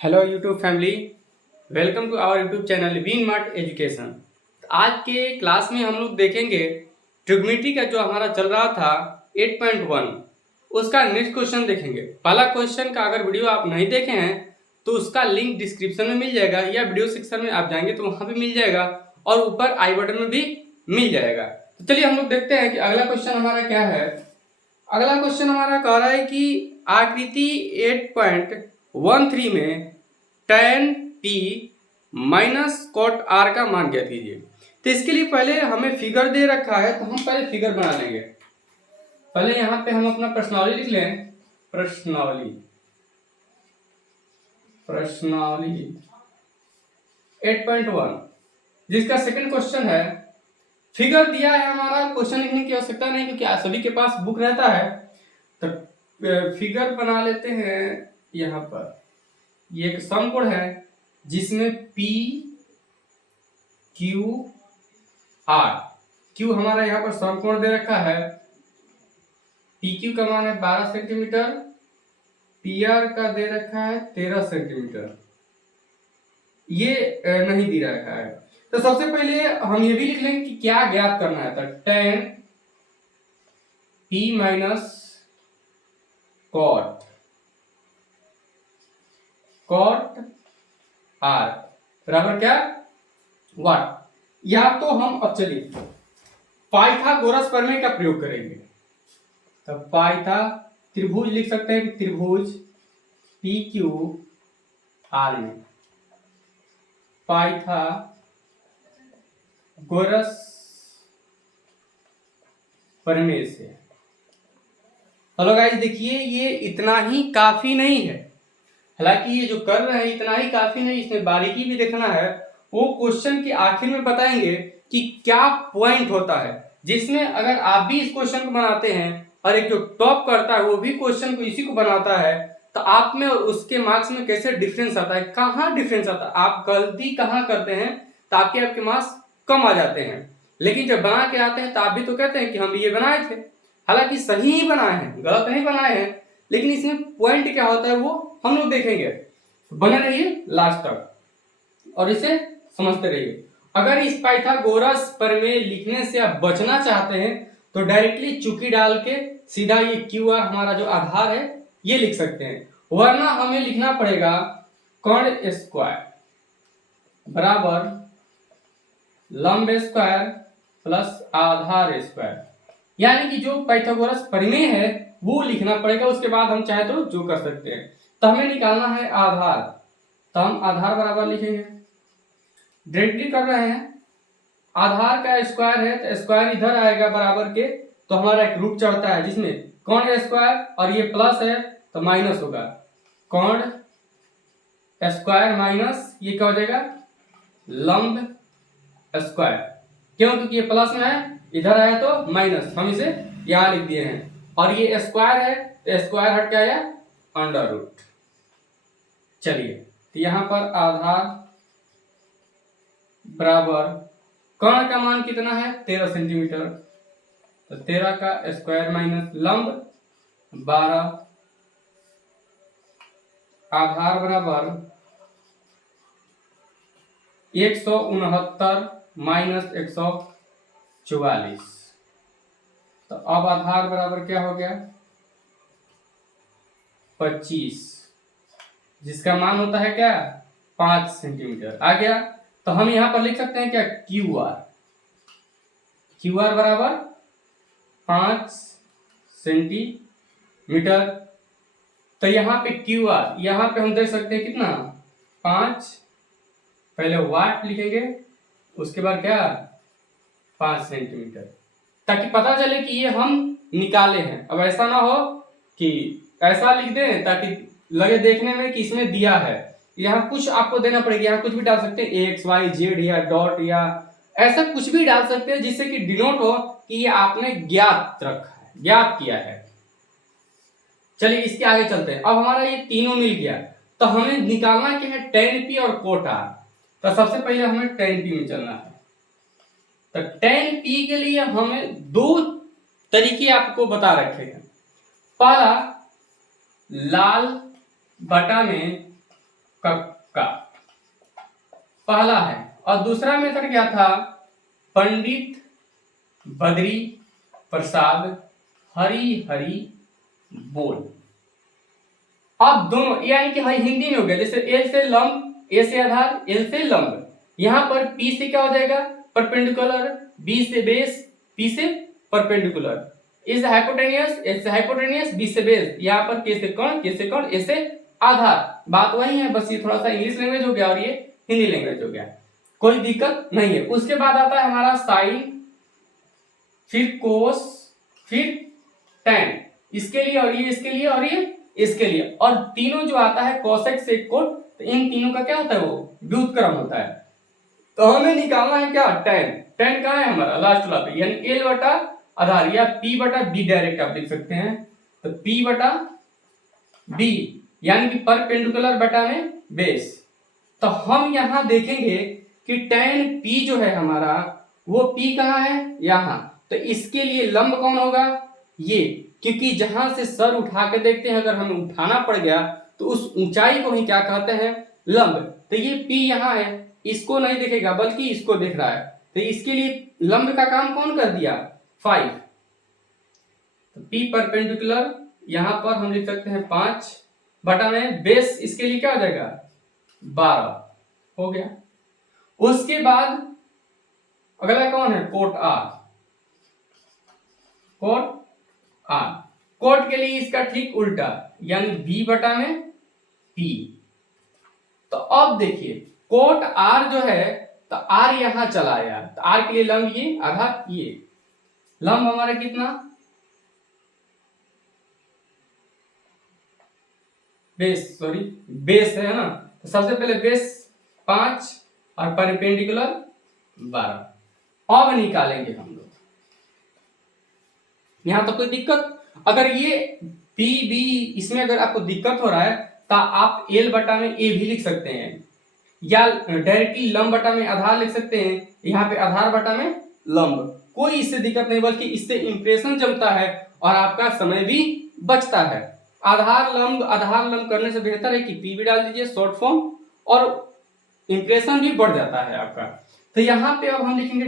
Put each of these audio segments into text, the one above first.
Hello YouTube family, welcome to our YouTube channel वीन मार्ट education. आज के क्लास में हम लोग देखेंगे ट्रिग्नोमेट्री का जो हमारा चल रहा था 8.1 उसका नेक्स्ट क्वेश्चन देखेंगे। पहला क्वेश्चन का अगर वीडियो आप नहीं देखे हैं तो उसका लिंक डिस्क्रिप्शन में मिल जाएगा या वीडियो सेक्शन में आप जाएंगे तो वहाँ भी मिल जाएगा और ऊपर आई बटन में भी मिल जाएगा। तो चलिए हम लोग देखते हैं कि अगला क्वेश्चन हमारा क्या है। अगला क्वेश्चन हमारा कह रहा है कि आकृति 8.13 में tan t minus cot r का मान ज्ञात कीजिए। तो इसके लिए पहले हमें फिगर दे रखा है तो हम पहले फिगर बना लेंगे। पहले यहाँ पे हम अपना प्रश्नावली लिख लें। प्रश्नावली 8.1 जिसका सेकंड क्वेश्चन है। फिगर दिया है, हमारा क्वेश्चन लिखने की आवश्यकता नहीं क्योंकि सभी के पास बुक रहता है। तो फिगर बना लेते हैं। यहाँ पर ये एक समकोण है जिसमें P Q R, Q हमारा यहाँ पर समकोण दे रखा है। PQ का मान है 12 सेंटीमीटर, PR का दे रखा है 13 सेंटीमीटर। ये नहीं दे रखा है। तो सबसे पहले हम ये भी लिख लेंगे कि क्या ज्ञात करना है। तो tan P minus cot R बराबर क्या वाट। या तो हम अब चलिए पाइथागोरस प्रमेय का प्रयोग करेंगे। तो त्रिभुज लिख सकते हैं कि त्रिभुज PQ R में पाइथागोरस प्रमेय से। हेलो गाइस, देखिए ये इतना ही काफी नहीं है। हालांकि ये जो कर रहे हैं इतना ही काफी नहीं, इसमें बारीकी भी देखना है। वो क्वेश्चन के आखिर में बताएंगे कि क्या पॉइंट होता है, जिसमें अगर आप भी इस क्वेश्चन को बनाते हैं और एक जो टॉप करता है वो भी क्वेश्चन को इसी को बनाता है तो आप में और उसके मार्क्स में कैसे डिफरेंस आता है, कहाँ डिफरेंस आता है, आप गलती कहाँ करते हैं ताकि आपके मार्क्स कम आ जाते हैं। लेकिन जब बना के आते हैं तो आप भी तो कहते हैं कि हम ये बनाए थे। हालांकि सही ही बनाए हैं, गलत नहीं बनाए हैं, लेकिन इसमें पॉइंट क्या होता है वो हम लोग देखेंगे। बने रहिए लास्ट तक और इसे समझते रहिए। अगर इस पाइथागोरस प्रमेय लिखने से आप बचना चाहते हैं तो डायरेक्टली चुकी डाल के सीधा ये क्यू आर हमारा जो आधार है ये लिख सकते हैं, वरना हमें लिखना पड़ेगा कर्ण स्क्वायर बराबर लंब स्क्वायर प्लस आधार स्क्वायर। यानी कि जो पाइथागोरस प्रमेय है वो लिखना पड़ेगा। उसके बाद हम चाहे तो जो कर सकते हैं। तो हमें निकालना है आधार, तो हम आधार बराबर लिखेंगे। डायरेक्टली कर रहे हैं, आधार का स्क्वायर है तो स्क्वायर इधर आएगा बराबर के, तो हमारा एक रूप चढ़ता है जिसमें कर्ण स्क्वायर और ये प्लस है तो माइनस होगा। कर्ण स्क्वायर माइनस ये क्या हो जाएगा लंब स्क्वायर। क्यों? क्योंकि ये प्लस में है, इधर आया तो माइनस, हम इसे यहां लिख दिए हैं। और ये स्क्वायर है तो स्क्वायर हट के आया अंडर रूट। चलिए, तो यहां पर आधार बराबर कर्ण का मान कितना है 13 सेंटीमीटर, तो 13 का स्क्वायर माइनस लंब 12, आधार बराबर 169 माइनस 144। तो अब आधार बराबर क्या हो गया 25, जिसका मान होता है क्या 5 सेंटीमीटर आ गया। तो हम यहां पर लिख सकते हैं क्या क्यू आर बराबर 5 सेंटीमीटर। तो यहाँ पे क्यू आर यहाँ पे हम देख सकते हैं कितना 5, पहले वाट लिखेंगे उसके बाद क्या 5 सेंटीमीटर, ताकि पता चले कि ये हम निकाले हैं। अब ऐसा ना हो कि ऐसा लिख दें ताकि लगे देखने में कि इसमें दिया है। यहाँ कुछ आपको देना पड़ेगा, यहाँ कुछ भी डाल सकते हैं एक्स वाई जेड या डॉट या ऐसा कुछ भी डाल सकते हैं जिससे कि डिनोट हो कि ये आपने ज्ञात रखा है, ज्ञात किया है। चलिए इसके आगे चलते हैं। अब हमारा ये तीनों मिल गया तो हमें निकालना क्या है tan p और cot r। तो सबसे पहले हमें tan p में चलना है। तो tan p के लिए हमें दो तरीके आपको बता रखे हैं। पहला लाल बटा में कक्का, पहला है। और दूसरा मेथड क्या था, पंडित बद्री प्रसाद हरी हरी बोल। अब दोनों यानी कि हिंदी में हो गया, जैसे एल से लंब, ए से आधार, एल से लंब, यहां पर पी से क्या हो जाएगा परपेंडिकुलर, बी से बेस, पी से परपेंडिकुलर, इज हाइपोटेनियस, एस से हाइपोटेनियस, बी से बेस, यहां पर के से कर्ण, के से कर्ण, ए से आधार। बात वही है, बस ये थोड़ा सा इंग्लिश लैंग्वेज हो गया और ये हिंदी लैंग्वेज हो गया, कोई दिक्कत नहीं है। उसके बाद आता है हमारा साइन, फिर कोस, फिर टैन, इसके लिए और ये इसके लिए और ये इसके लिए, और तीनों जो आता है कोसेक सेक कोट, तो इन तीनों का क्या होता है, वो व्युत्क्रम होता है। तो हमें निकालना है क्या, टैन। टैन कहाँ है हमारा, लास्ट वाला पे, यानी एल बटा आधार या पी बटा बी डायरेक्ट आप लिख सकते हैं। तो पी बटा बी यानी कि परपेंडिकुलर बटा में बेस। तो हम यहां देखेंगे कि टैन पी जो है हमारा, वो पी कहाँ है, यहां। तो इसके लिए लंब कौन होगा, ये, क्योंकि जहां से सर उठा के देखते हैं, अगर हमें उठाना पड़ गया तो उस ऊंचाई को ही क्या कहते हैं, लंब। तो ये P यहाँ है, इसको नहीं देखेगा बल्कि इसको देख रहा है, तो इसके लिए लंब का काम कौन कर दिया, 5। तो P परपेंडिकुलर यहां पर हम लिख सकते हैं 5 बटा में बेस, इसके लिए क्या हो जाएगा 12, हो गया। उसके बाद अगला कौन है, cot R, cot R, cot के लिए इसका ठीक उल्टा, यानी B बटा में P। तो अब देखिए कोट R जो है, तो R यहां चला आया, तो R के लिए लंब ये, आधार ये, लंब हमारा कितना, बेस, सॉरी बेस है ना, तो सबसे पहले बेस 5 और परपेंडिकुलर 12। अब निकालेंगे हम लोग, यहां तो कोई दिक्कत, अगर ये पी बी इसमें अगर आपको दिक्कत हो रहा है तो आप एल बटा में ए भी लिख सकते हैं, या डायरेक्टली लंब बटा में आधार लिख सकते हैं, यहाँ पे आधार बटा में लंब, कोई इससे दिक्कत नहीं, बल्कि इससे इंप्रेशन जमता है और आपका समय भी बचता है। आधार लंब करने से बेहतर है कि पी भी डाल दीजिए शॉर्ट फॉर्म, और इंप्रेशन भी बढ़ जाता है आपका। तो यहाँ पे अब हम लिखेंगे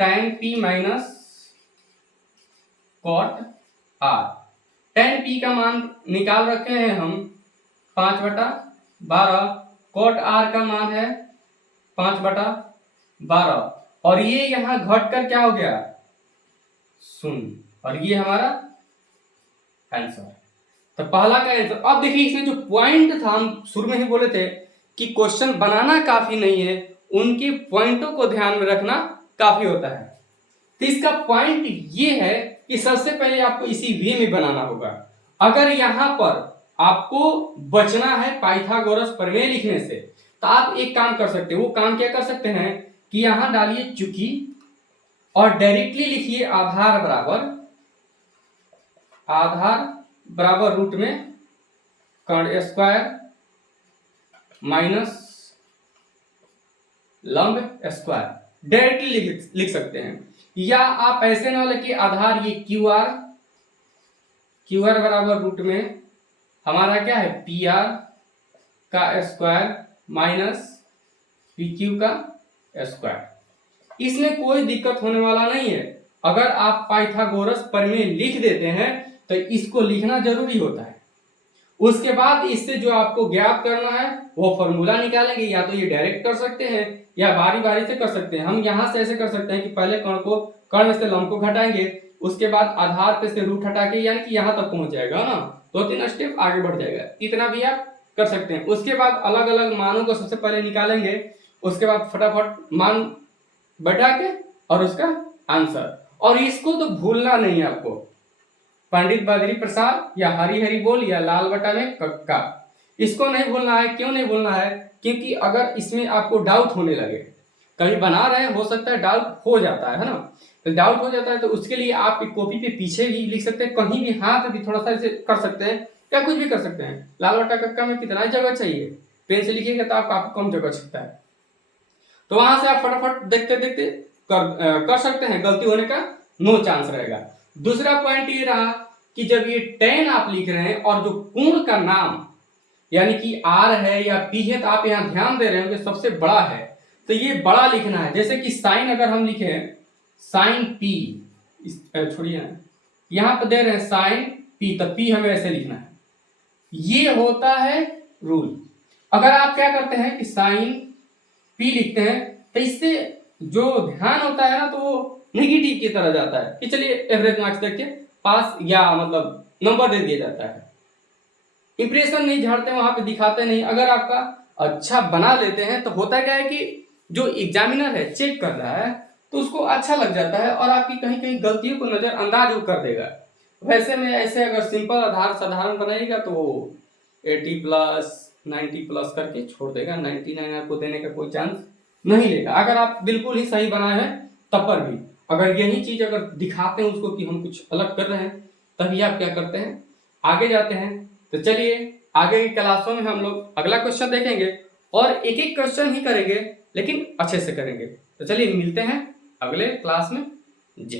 tan P minus cot R। tan P का मान निकाल रखे हैं हम 5 बटा 12, कॉट R का मान है 5 बटा 12, और ये यहां घटकर क्या हो गया 0, और ये हमारा आंसर। तो पहला का आंसर। अब देखिए इसमें जो पॉइंट था, हम शुरू में ही बोले थे कि क्वेश्चन बनाना काफी नहीं है, उनके पॉइंटों को ध्यान में रखना काफी होता है। तो इसका पॉइंट ये है कि सबसे पहले आपको इसी वे में बनाना होगा। अगर यहां पर आपको बचना है पाइथागोरस प्रमेय लिखने से, तो आप एक काम कर सकते हैं। वो काम क्या कर सकते हैं कि यहां डालिए चुकी और डायरेक्टली लिखिए आधार बराबर रूट में कर्ण स्क्वायर माइनस लंब स्क्वायर, डायरेक्टली लिख सकते हैं। या आप ऐसे ना लिखिए आधार ये क्यू आर बराबर रूट में हमारा क्या है पी आर का स्क्वायर माइनस पी क्यू का स्क्वायर। इसमें कोई दिक्कत होने वाला नहीं है। अगर आप पाइथागोरस प्रमेय लिख देते हैं तो इसको लिखना जरूरी होता है। उसके बाद इससे जो आपको ज्ञात करना है वो फॉर्मूला निकालेंगे। या तो ये डायरेक्ट कर सकते हैं या बारी बारी से कर सकते हैं। हम यहां से ऐसे कर सकते हैं कि पहले कर्ण से लंब को घटाएंगे, उसके बाद आधार पे से रूट हटा के, यानी कि यहां तक पहुंच जाएगा ना, 2-3 स्टेप आगे बढ़ जाएगा। इतना भी आप कर सकते हैं। उसके बाद अलग अलग मानों को सबसे पहले निकालेंगे, उसके बाद फटाफट मान बैठा के और उसका आंसर। और इसको तो भूलना नहीं है आपको, पंडित बद्री प्रसाद या हरी हरी बोल या लाल बटा में कक्का, इसको नहीं भूलना है। क्यों नहीं भूलना है? क्योंकि अगर इसमें आपको डाउट होने लगे, कभी बना रहे हैं, हो सकता है डाउट हो जाता है ना, तो डाउट हो जाता है तो उसके लिए आप कॉपी पे पीछे भी लिख सकते हैं, कहीं भी हाथ भी थोड़ा सा ऐसे कर सकते हैं या कुछ भी कर सकते हैं। लाल बटा कक्का में कितना जगह चाहिए, पेन से लिखिएगा तो आपको काफी कम जगह सकता है। तो वहां से आप फटाफट देखते देखते कर सकते हैं, गलती होने का नो चांस रहेगा। दूसरा पॉइंट ये रहा कि जब ये tan आप लिख रहे हैं और जो कोण का नाम यानी कि R है या P है, तो आप यहाँ ध्यान दे रहे हो कि सबसे बड़ा है, तो ये बड़ा लिखना है। जैसे कि साइन अगर हम लिखे साइन P, छोड़िए यहाँ पर दे रहे हैं साइन P, तो P हमें ऐसे लिखना है। ये होता है रूल। अगर आप क्या करते हैं कि साइन P लिखते हैं, तो इससे जो ध्यान होता है ना, तो वो नेगेटिव की तरह जाता है कि चलिए एवरेज मार्क्स देख के पास या मतलब नंबर दे दिया जाता है। इंप्रेशन नहीं झाड़ते, वहां पे दिखाते नहीं। अगर आपका अच्छा बना लेते हैं तो होता क्या है कि जो एग्जामिनर है चेक कर रहा है तो उसको अच्छा लग जाता है और आपकी कहीं कहीं गलतियों को नजरअंदाज वो कर देगा। वैसे में ऐसे अगर सिंपल आधार साधारण बनाइएगा तो 80+ 90+ करके छोड़ देगा, 99 आपको देने का कोई चांस नहीं लेगा। अगर आप बिल्कुल ही सही बनाए हैं तब पर भी अगर यही चीज अगर दिखाते हैं उसको कि हम कुछ अलग कर रहे हैं, तभी आप क्या करते हैं, आगे जाते हैं। तो चलिए आगे की क्लासों में हम लोग अगला क्वेश्चन देखेंगे और एक एक क्वेश्चन ही करेंगे, लेकिन अच्छे से करेंगे। तो चलिए मिलते हैं अगले क्लास में। जी।